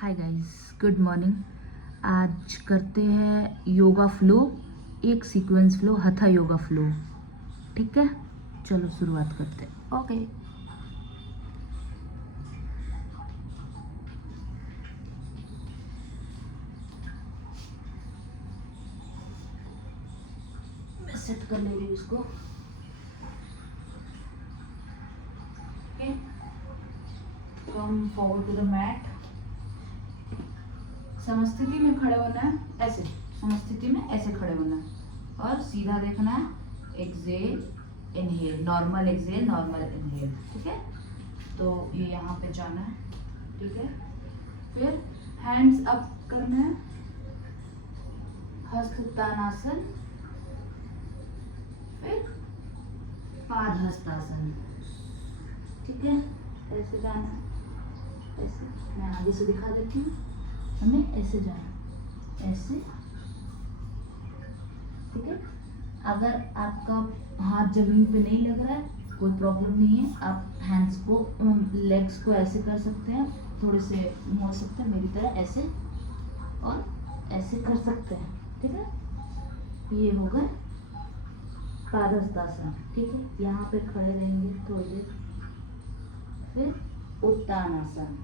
Hi guys, good morning. आज करते हैं योगा फ्लो, एक सीक्वेंस फ्लो, हथा योगा फ्लो। ठीक है, चलो शुरुआत करते हैं। ओके, मैं सेट कर ले रही हूँ इसको। Okay, come forward to the mat. समस्थिति में खड़े होना है, ऐसे समस्थिति में ऐसे खड़े होना है और सीधा देखना है। Exhale, inhale, normal exhale, normal inhale. ठीक है, तो ये यहाँ पे जाना है। ठीक है, फिर हैंड्स अप करना है, हस्तोत्तानासन, फिर पादहस्तासन। ठीक है, ऐसे जाना है, ऐसे। मैं आगे से दिखा देती हूँ, हमें ऐसे जाना, ऐसे। ठीक है, अगर आपका हाथ जमीन पे नहीं लग रहा है कोई प्रॉब्लम नहीं है, आप हैंड्स को, लेग्स को ऐसे कर सकते हैं, थोड़े से मोड़ सकते हैं मेरी तरह, ऐसे और ऐसे कर सकते हैं। ठीक है, ये हो गए पादहस्तासन। ठीक है, यहाँ पे खड़े रहेंगे थोड़ी देर। फिर उत्तानासन,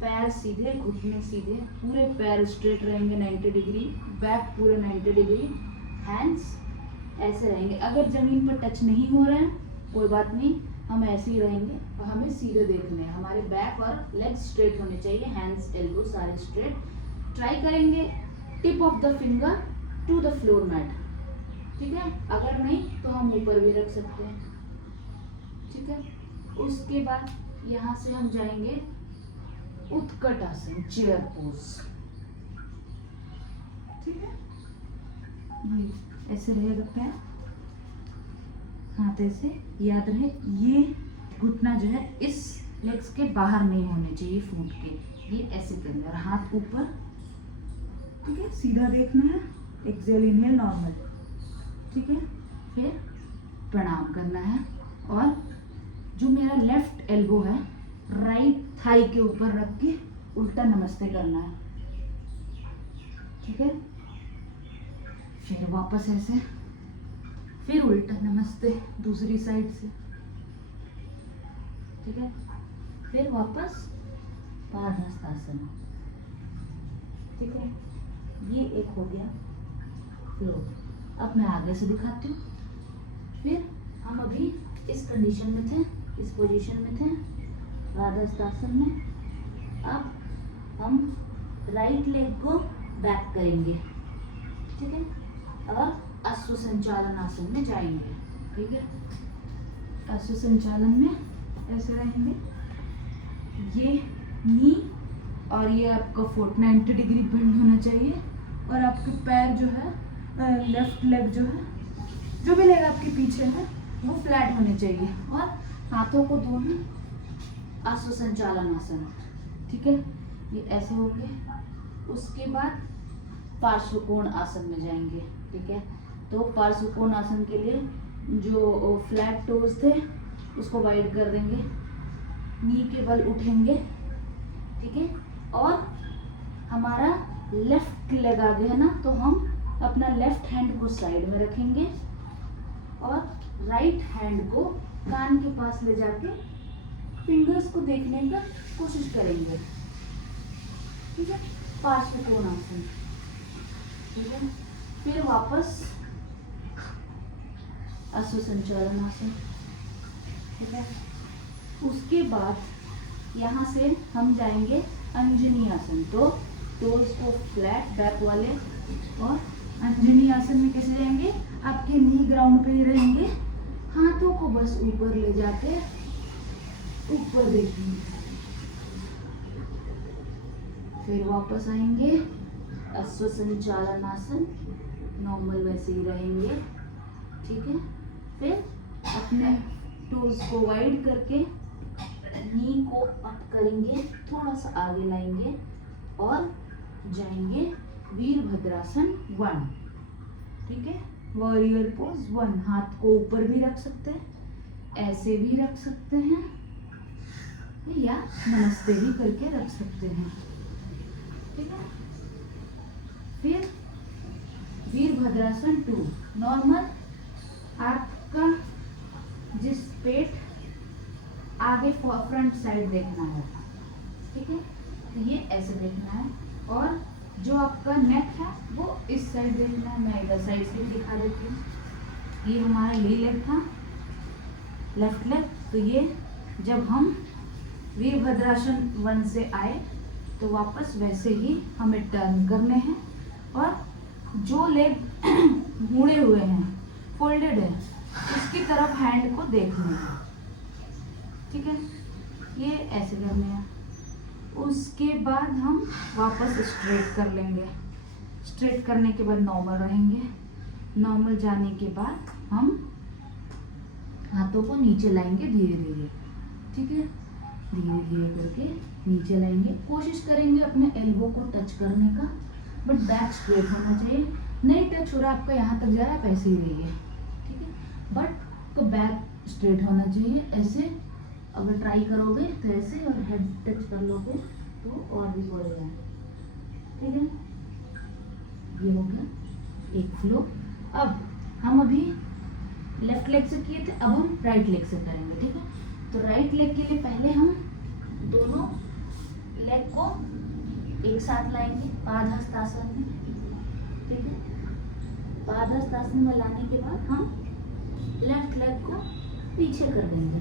पैर सीधे, घुटने सीधे, पूरे पैर स्ट्रेट रहेंगे 90 डिग्री, बैक पूरे 90 डिग्री, हैंड्स ऐसे रहेंगे। अगर जमीन पर टच नहीं हो रहा है कोई बात नहीं, हम ऐसे ही रहेंगे और हमें सीधे देखने हैं। हमारे बैक और लेग्स स्ट्रेट होने चाहिए, हैंड्स एल्बो सारे स्ट्रेट। ट्राई करेंगे tip of the finger to the floor mat. ठीक है, अगर नहीं तो हम ऊपर भी रख सकते हैं। ठीक है, उसके बाद यहाँ से हम जाएंगे उत्कट आसन, चेयर पोज। ठीक है, ऐसे रहेगा पैर, हाथ ऐसे। याद रहे ये घुटना जो है इस लेग्स के बाहर नहीं होने चाहिए, फुट के, ये ऐसे करेंगे और हाथ ऊपर। ठीक है, सीधा देखना है, एक्सेल इनहेल नॉर्मल। ठीक है, फिर प्रणाम करना है और जो मेरा लेफ्ट एल्बो है राइट थाई के ऊपर रख के उल्टा नमस्ते करना है। ठीक है, फिर वापस ऐसे, फिर उल्टा नमस्ते दूसरी साइड से। ठीक है, फिर वापस पादहस्तासन। ठीक है, ये एक हो गया फ्लो। अब मैं आगे से दिखाती हूँ। फिर हम अभी इस कंडीशन में थे, इस पोजीशन में थे पादहस्तासन में। अब हम राइट लेग को बैक करेंगे। ठीक है, और अश्व संचालन आसन में जाएंगे। ठीक है, अश्व संचालन में ऐसे रहेंगे, ये नी और ये आपका फुट 90 डिग्री बेंड होना चाहिए और आपके पैर जो है, लेफ्ट लेग जो है, जो भी लेग आपके पीछे है वो फ्लैट होने चाहिए और हाथों को दोनों अश्व संचालन आसन। ठीक है, ये ऐसे होंगे। उसके बाद पार्श्वकोण आसन में जाएंगे। ठीक है, तो पार्श्वकोण आसन के लिए जो फ्लैट टोज थे उसको वाइड कर देंगे, नी के बल उठेंगे। ठीक है, और हमारा लेफ्ट लेग आगे है ना, तो हम अपना लेफ्ट हैंड को साइड में रखेंगे और राइट हैंड को कान के पास ले जाके फिंगर्स को देखने का कोशिश करेंगे। ठीक है, पार्श्वकोण आसन। ठीक है, फिर वापस अश्व संचालन आसन। ठीक है, उसके बाद यहाँ से हम जाएंगे अंजनी आसन। तो टोज को फ्लैट बैक वाले, और अंजनी आसन में कैसे जाएंगे, आपके नी ग्राउंड पे ही रहेंगे, हाथों को बस ऊपर ले जाके ऊपर देखेंगे। फिर वापस आएंगे अश्व संचालन आसन, नॉर्मल वैसे ही रहेंगे। ठीक है, फिर अपने टोज को वाइड करके नी को अप करेंगे, थोड़ा सा आगे लाएंगे और जाएंगे वीरभद्रासन 1। ठीक है, वॉरियर पोज 1। हाथ को ऊपर भी रख सकते हैं, ऐसे भी रख सकते हैं या नमस्ते भी करके रख सकते हैं। ठीक है। फिर वीरभद्रासन 2, नॉर्मल आपका जिस पेट आगे फ्रंट साइड देखना है, ठीक है, तो ये ऐसे देखना है, और जो आपका नेक है वो इस साइड देखना है। मैं इधर साइड से भी दिखा देती हूँ। ये हमारा यही लेग था, लेफ्ट लेग। तो ये जब हम वीरभद्रासन 1 से आए तो वापस वैसे ही हमें टर्न करने हैं, और जो लेग मुड़े हुए हैं, फोल्डेड है, उसकी तरफ हैंड को देखना है, ठीक है। ये ऐसे करने हैं। उसके बाद हम वापस स्ट्रेट कर लेंगे। स्ट्रेट करने के बाद नॉर्मल रहेंगे। नॉर्मल जाने के बाद हम हाथों को नीचे लाएंगे धीरे धीरे, ठीक है, धीरे धीरे करके नीचे लाएंगे। कोशिश करेंगे अपने एल्बो को टच करने का, बट बैक स्ट्रेट होना चाहिए। नहीं टच हो रहा आपका, यहाँ तक जा रहा है, पैसे ही रहिए, ठीक है, बट तो बैक स्ट्रेट होना चाहिए। ऐसे अगर ट्राई करोगे तो ऐसे, और हेड टच कर लोगे तो और भी बढ़ेगा, ठीक है। ये हो गया एक फ्लो। अब हम अभी लेफ्ट लेग से किए थे, अब हम राइट लेग से करेंगे, ठीक है। तो राइट लेग के लिए पहले हम दोनों लेग को एक साथ लाएंगे पादहस्तासन में, ठीक है। पादहस्तासन में लाने के बाद हम लेफ्ट लेग को पीछे कर देंगे।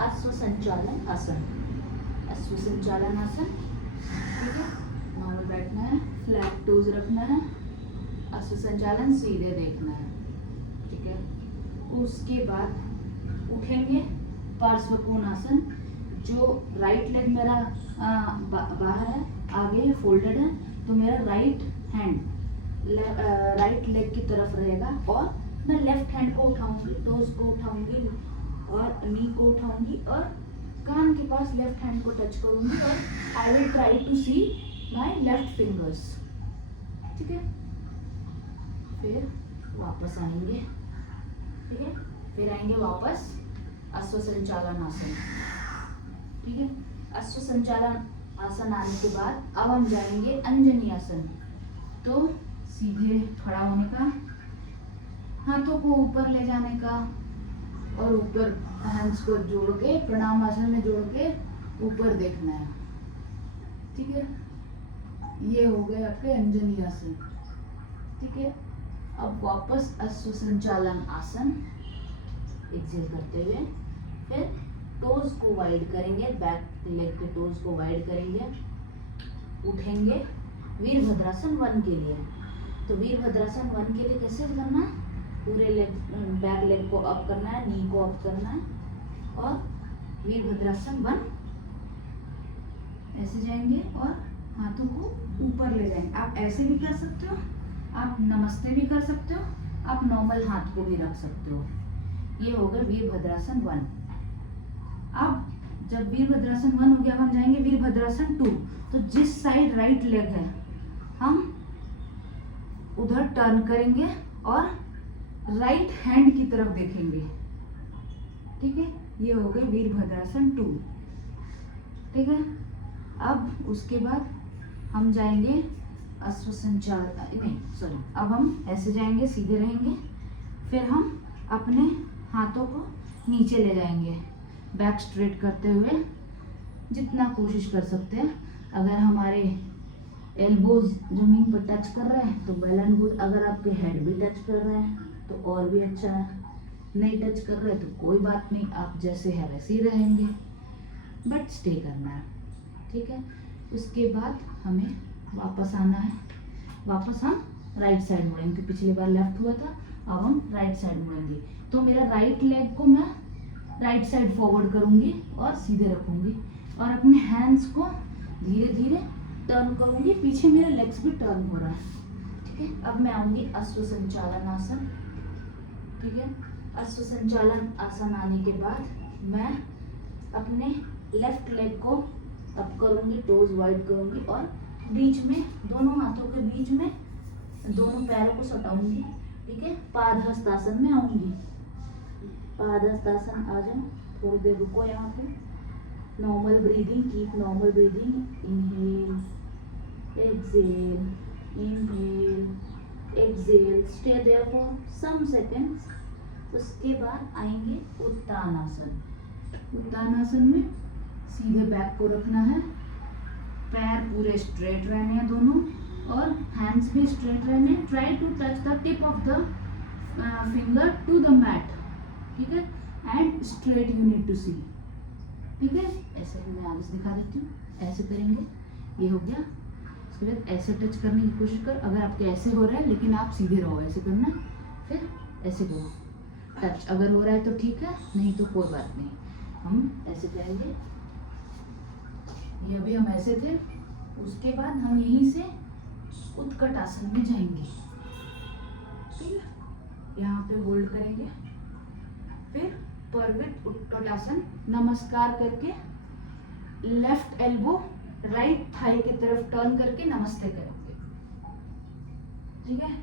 अश्वसंचालन आसन, अश्वसंचालन आसन, ठीक है। नॉर्मल बैठना है, फ्लैट टोज रखना है, अश्वसंचालन सीधे देखना है, ठीक है। उसके बाद उठेंगे पार्श्वकोण आसन। जो राइट लेग मेरा बाहर है, आगे फोल्डेड है, तो मेरा राइट हैंड राइट लेग की तरफ रहेगा, और मैं लेफ्ट हैंड को उठाऊंगी, टोज को उठाऊंगी, और नी को उठाऊंगी, और कान के पास लेफ्ट हैंड को टच करूंगी, और I will try to see my left fingers, ठीक है। फिर वापस आएंगे, ठीक है। फिर आएंगे वापस अश्वसंचालन आसन, ठीक है। अश्वसंचालन आसन आने के बाद अब हम जाएंगे अंजनी आसन। तो सीधे खड़ा होने का, हाथों को ऊपर ले जाने का, और ऊपर हैंड्स को जोड़ के प्रणाम आसन में जोड़ के ऊपर देखना है, ठीक है। ये हो गए आपके अंजनी आसन, ठीक है। अब वापस अश्वसंचालन आसन एक्सेल करते हुए फिर टोज को वाइड करेंगे, बैक लेग के टोज को वाइड करेंगे, उठेंगे वीरभद्रासन 1 के लिए। तो वीरभद्रासन 1 के लिए कैसे करना है, पूरे लेग बैक लेग को अप करना है, नी को अप करना है, और वीरभद्रासन 1 ऐसे जाएंगे और हाथों को ऊपर ले जाएंगे। आप ऐसे भी कर सकते हो, आप नमस्ते भी कर सकते हो, आप नॉर्मल हाथ को भी रख सकते हो। ये हो गया वीरभद्रासन 1। अब जब वीरभद्रासन 1 हो गया, हम जाएंगे वीरभद्रासन 2। तो जिस साइड राइट लेग है हम उधर टर्न करेंगे और राइट हैंड की तरफ देखेंगे, ठीक है। ये हो गई वीरभद्रासन 2, ठीक है। अब उसके बाद हम जाएंगे अब हम ऐसे जाएंगे, सीधे रहेंगे। फिर हम अपने हाथों को नीचे ले जाएंगे, बैक स्ट्रेट करते हुए जितना कोशिश कर सकते हैं। अगर हमारे एल्बोज जमीन पर टच कर रहे हैं तो वेल एंड गुड, अगर आपके हेड भी टच कर रहे हैं तो और भी अच्छा है, नहीं टच कर रहे तो कोई बात नहीं, आप जैसे है वैसे ही रहेंगे, बट स्टे करना है, ठीक है। उसके बाद हमें वापस आना है, वापस हम राइट साइड मुड़ेंगे। पिछली बार लेफ्ट हुआ था, अब हम राइट साइड मुड़ेंगे। तो मेरा राइट लेग को मैं राइट साइड फॉरवर्ड करूंगी और सीधे रखूंगी, और अपने हैंड्स को धीरे धीरे टर्न करूंगी। पीछे मेरा लेग्स भी टर्न हो रहा है, ठीक है। अब मैं आऊंगी अश्वसंचालन आसन, ठीक है। अश्वसंचालन आसन आने के बाद मैं अपने लेफ्ट लेग को अप करूंगी, टोज वाइड करूंगी, और बीच में दोनों हाथों के बीच में दोनों पैरों को सटाऊंगी, ठीक है। पादहस्तासन में आऊंगी, पादहस्तासन आ जाओ। थोड़ी देर रुको यहाँ पे, normal breathing, keep normal breathing, inhale exhale, inhale, exhale, stay there for some seconds. उसके बाद आएंगे उत्तानासन। उत्तानासन में सीधे बैक को रखना है, पैर पूरे स्ट्रेट रहने हैं दोनों, और हैंड्स भी स्ट्रेट रहने। Try to touch the tip of the finger to the mat, ठीक है, and straight you need to see, ठीक है। ऐसे मैं आगे से दिखा देती हूँ, ऐसे करेंगे, ये हो गया। उसके बाद ऐसे टच करने की कोशिश कर, अगर आपके ऐसे हो रहा है लेकिन आप सीधे रहो, ऐसे करना, फिर ऐसे करो टच, अगर हो रहा है तो ठीक है, नहीं तो कोई बात नहीं, हम ऐसे करेंगे। ये अभी हम ऐसे थे, उसके बाद हम यहीं से उत्कट आसन में जाएंगे, ठीक है। यहाँ पे होल्ड करेंगे, फिर पर्वत उत्कट आसन, नमस्कार करके लेफ्ट एल्बो राइट थाई की तरफ टर्न करके नमस्ते करेंगे, ठीक है।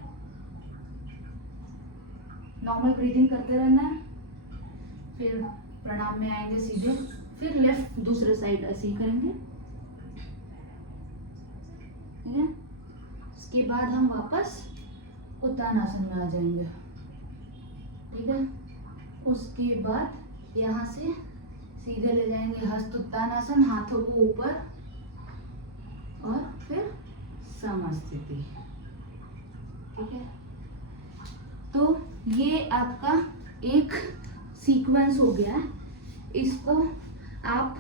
नॉर्मल ब्रीदिंग करते रहना है, फिर प्रणाम में आएंगे सीधे, फिर लेफ्ट दूसरे साइड ऐसे ही करेंगे, ठीक है। उसके बाद हम वापस उत्तानासन में आ जाएंगे, ठीक है। उसके बाद यहाँ से सीधे ले जाएंगे हस्त उत्तानासन, हाथों को ऊपर, और फिर समस्थिति, ठीक है। तो ये आपका एक सीक्वेंस हो गया है, इसको आप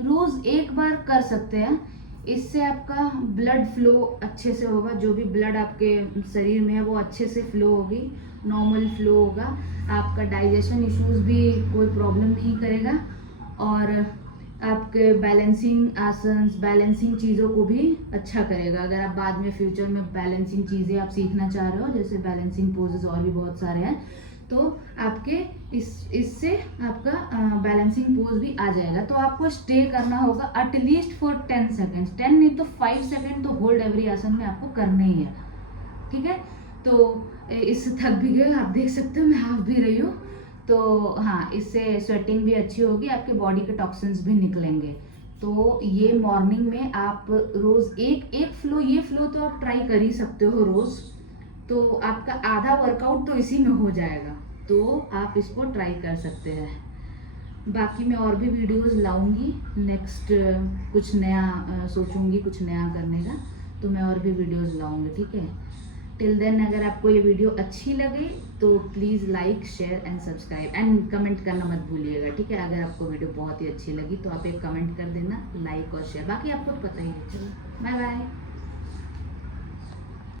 रोज एक बार कर सकते हैं। इससे आपका ब्लड फ्लो अच्छे से होगा, जो भी ब्लड आपके शरीर में है वो अच्छे से फ्लो होगी, नॉर्मल फ्लो होगा। आपका डाइजेशन इश्यूज भी कोई प्रॉब्लम नहीं करेगा, और आपके बैलेंसिंग आसन्स, बैलेंसिंग चीज़ों को भी अच्छा करेगा। अगर आप बाद में फ्यूचर में बैलेंसिंग चीज़ें आप सीखना चाह रहे हो, जैसे बैलेंसिंग पोजेस और भी बहुत सारे हैं, तो आपके इससे आपका बैलेंसिंग पोज भी आ जाएगा। तो आपको स्टे करना होगा एटलीस्ट फॉर 10 सेकेंड्स, 10 नहीं तो 5 सेकेंड तो होल्ड एवरी आसन में आपको करना ही है, ठीक है। तो इससे थक भी गए, आप देख सकते हो मैं हाफ भी रही हूँ। तो हाँ, इससे स्वेटिंग भी अच्छी होगी, आपके बॉडी के टॉक्सिन्स भी निकलेंगे। तो ये मॉर्निंग में आप रोज़ एक फ्लो, ये फ्लो तो आप ट्राई कर ही सकते हो रोज़, तो आपका आधा वर्कआउट तो इसी में हो जाएगा, तो आप इसको ट्राई कर सकते हैं। बाकी मैं और भी वीडियोस लाऊंगी, नेक्स्ट कुछ नया सोचूंगी, कुछ नया करने का, तो मैं और भी वीडियोस लाऊंगी, ठीक है। टिल देन अगर आपको ये वीडियो अच्छी लगे तो please like, share and subscribe and comment करना मत भूलिएगा, ठीक है। अगर आपको वीडियो बहुत ही अच्छी लगी तो आप एक कमेंट कर देना, लाइक और शेयर, बाकी आपको पता ही है। चलो बाय बाय।